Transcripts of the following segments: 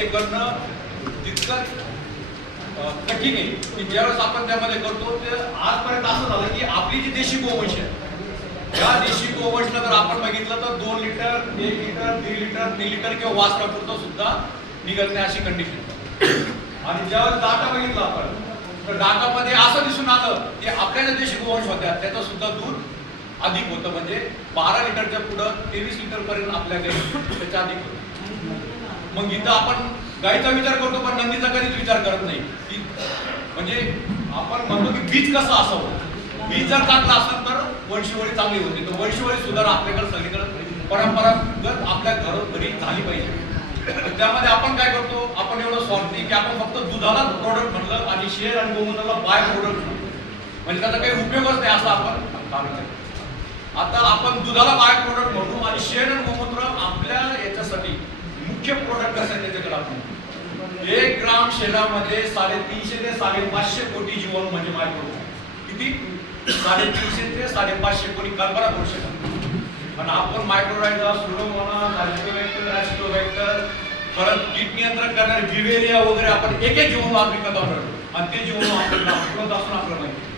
ते करणं तितकं कठीण आहे की ज्यावेळेस आपण त्यामध्ये करतो ते आजपर्यंत असं झालं की आपली जी देशी गोवंश आहे या देशी गोवंशला जर आपण बघितलं तर दोन लिटर एक लिटर दीड लिटर तीन लिटर किंवा वासरापुरतं सुद्धा निघत नाही अशी कंडिशन आणि ज्यावेळेस डाटा बघितला आपण तर डाटामध्ये असं दिसून आलं की आपल्या ज्या देशी गोवंश होत्या त्याचं सुद्धा दूध अधिक होतं. म्हणजे बारा लिटरच्या पुढं तेवीस लिटर पर्यंत आपल्याकडे त्याच्या अधिक होतं. मग इथं आपण गाईचा विचार करतो पण नंदीचा कधीच विचार करत नाही. म्हणजे आपण म्हणतो की बीज कसं असावं? बीज जर टाकलं असेल तर वंशवळी चांगली होते. तर वंशवळी सुधार आपल्याकडे सगळीकडे परंपरागत आपल्या घरोघरी झाली पाहिजे. त्यामध्ये आपण काय करतो? आपण एवढं स्वार्थी की आपण फक्त दुधाला प्रोडक्ट म्हटलं आणि शेअर आणि गोमूत्राला बाय प्रोडक्ट म्हणजे त्याचा काही उपयोगच नाही असं आपण आता आपण दुधाला बाय प्रोडक्ट म्हणू आणि शेण आणि गोमूत्र आपल्या याच्यासाठी मुख्य प्रोडक्ट असेल त्याच्याकडे आपण एक ग्राम शेणामध्ये साडेतीनशे ते साडेपाचशे कोटी जीवन म्हणजे मायक्रो किती? साडेतीनशे ते साडेपाचशे कोटी. कल्पना करू शकत आणि आपण मायक्रोरायझा सुडोमोना ॲस्ट्रोवेक्टर परत कीट नियंत्रण करणारे बिवेरिया वगैरे आपण एक एक जीवन विकत आहोत आणि ते जीवन आपल्याला उपलब्ध असून आपल्याला माहिती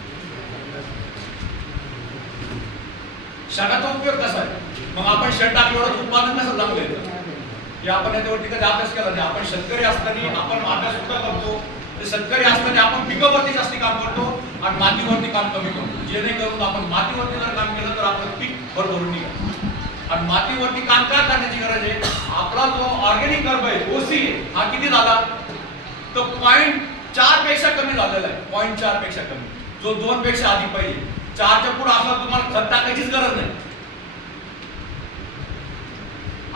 शेणाचा उपयोग कसा आहे? मग आपण शेण टाकल्यावर उत्पादन कसं चांगलं येतं? हे आपण याच्यावरती कधी अभ्यास केला नाही आपण शेतकरी असताना आपण अभ्यास सुद्धा करतो? ते शेतकरी असताना आपण पिकावरती जास्त काम करतो आणि मातीवरती काम कमी करतो. जेणेकरून आपण मातीवरती जर काम केलं तर आपलं पीक भरभरून निघेल. आणि मातीवरती काम काय करण्याची गरज आहे? आपला जो ऑर्गॅनिक कर्ब आहे ओसी हा किती झाला? तो पॉईंट चारपेक्षा कमी झालेला आहे. पॉईंट चारपेक्षा कमी. जो दोन पेक्षा आधी पाहिजे. चारच्या पुढे असला तुम्हाला खत टाकायचीच गरज नाही.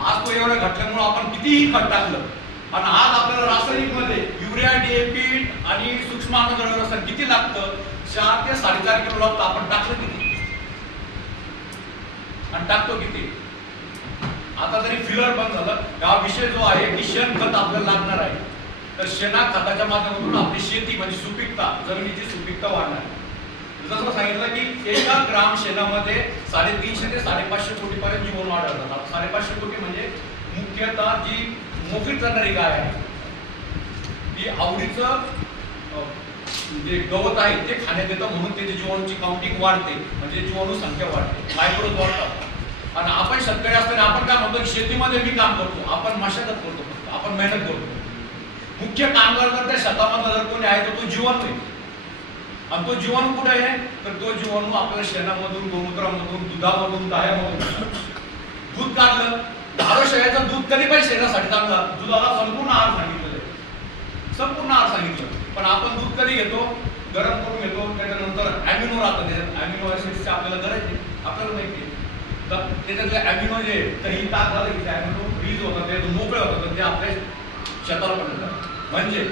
आज तो एवढा घटल्यामुळे आपण कितीही खत टाकलं पण आज आपल्याला रासायनिकमध्ये युरिया डीएपी आणि सूक्ष्म अन्नद्रव्य रसायन किती लागतं चार ते साडेचार किलो लागतं आपण टाकलं किती? आणि टाकतो किती? आता जरी फिलर बंद झालं. हा विषय जो आहे की शेणखत आपल्याला लागणार आहे. तर शेणा खताच्या माध्यमातून आपली शेती म्हणजे सुपीकता जमिनीची सुपीकता वाढणार आहे. जसं सांगितलं की एका ग्राम शेणामध्ये साडेतीनशे ते साडेपाचशे कोटी पर्यंत जीवन वाढवतात. साडेपाचशे कोटी म्हणजे मुख्यतः जी मोकळी जाणारी गाय आहे ती आवडीचं जे गवत आहे ते खाण्यात येतं म्हणून त्याची जीवाणूची काउंटिंग वाढते म्हणजे जीवाणू संख्या वाढते. मायक्रोज वाढतात. आणि आपण शेतकरी असताना आपण काय म्हणतो शेतीमध्ये मी काम करतो आपण मशागत करतो आपण मेहनत करतो. मुख्य कामगार जर त्या शेतामधला जर कोणी आहे तर तो जीवन नाही आणि तो जीवाणू कुठे आहे? तर तो जीवाणू आपल्या शेणामधून गोमूत्रामधून दुधामधून दाह्यामधून. दूध काढलं. धारोशयाचं दूध कधी पाहिजे शरीरासाठी चांगला. दुधाला संपूर्ण आहार सांगितलेलं आहे. संपूर्ण आहार सांगितलं. पण आपण दूध कधी घेतो? गरम करून घेतो. त्याच्यानंतर ॲमिनो राहतं त्याच्यात ॲमिनो ऍसिडची आपल्याला गरज आहे. आपल्याला माहिती आहे. तर त्याच्यातले ॲमिनो जे आहे, तर ही ताक झालं की ॲमिनो फ्रीज होतात ते मोकळे होतात. ते आपल्या शेताला पण म्हणजे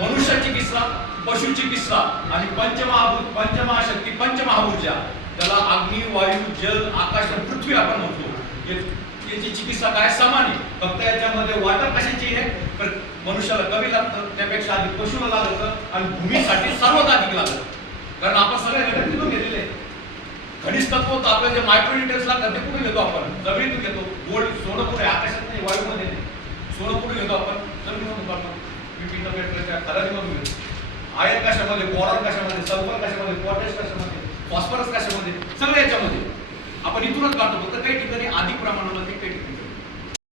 मनुष्य चिकित्सा पशु चिकित्सा आणि पंचमहाभूत पंचमहाशक्ती पंचमहाऊर्जा. त्याला अग्नी वायू जल आकाश आणि पृथ्वी आपण म्हणतो. याची चिकित्सा काय समान आहे. फक्त याच्यामध्ये वाटप कशाची आहे? तर मनुष्याला कमी लागतं त्यापेक्षा अधिक पशुला लागतं आणि भूमीसाठी सर्वात अधिक लागतं. कारण आपण सगळे घटक तिथून घेतलेले खनिज तत्व आपलं जे मायक्रोन्युट्रियन्स लागतात ते कुठे घेतो आपण? जमिनीतून घेतो. गोल्ड सोनं कुठे आकाशात नाही वायूमध्ये नाही. सोनं कुठे घेतो आपण. जमिनीमधून काढतो विभिन्न पेट्रोलच्या खराबीमधून आयन कशामध्ये बोरॉन कशामध्ये सल्फर कशामध्ये पोटॅश कशामध्ये फॉस्फरस कशामध्ये सगळं याच्यामध्ये. आपण इथूनच काढतो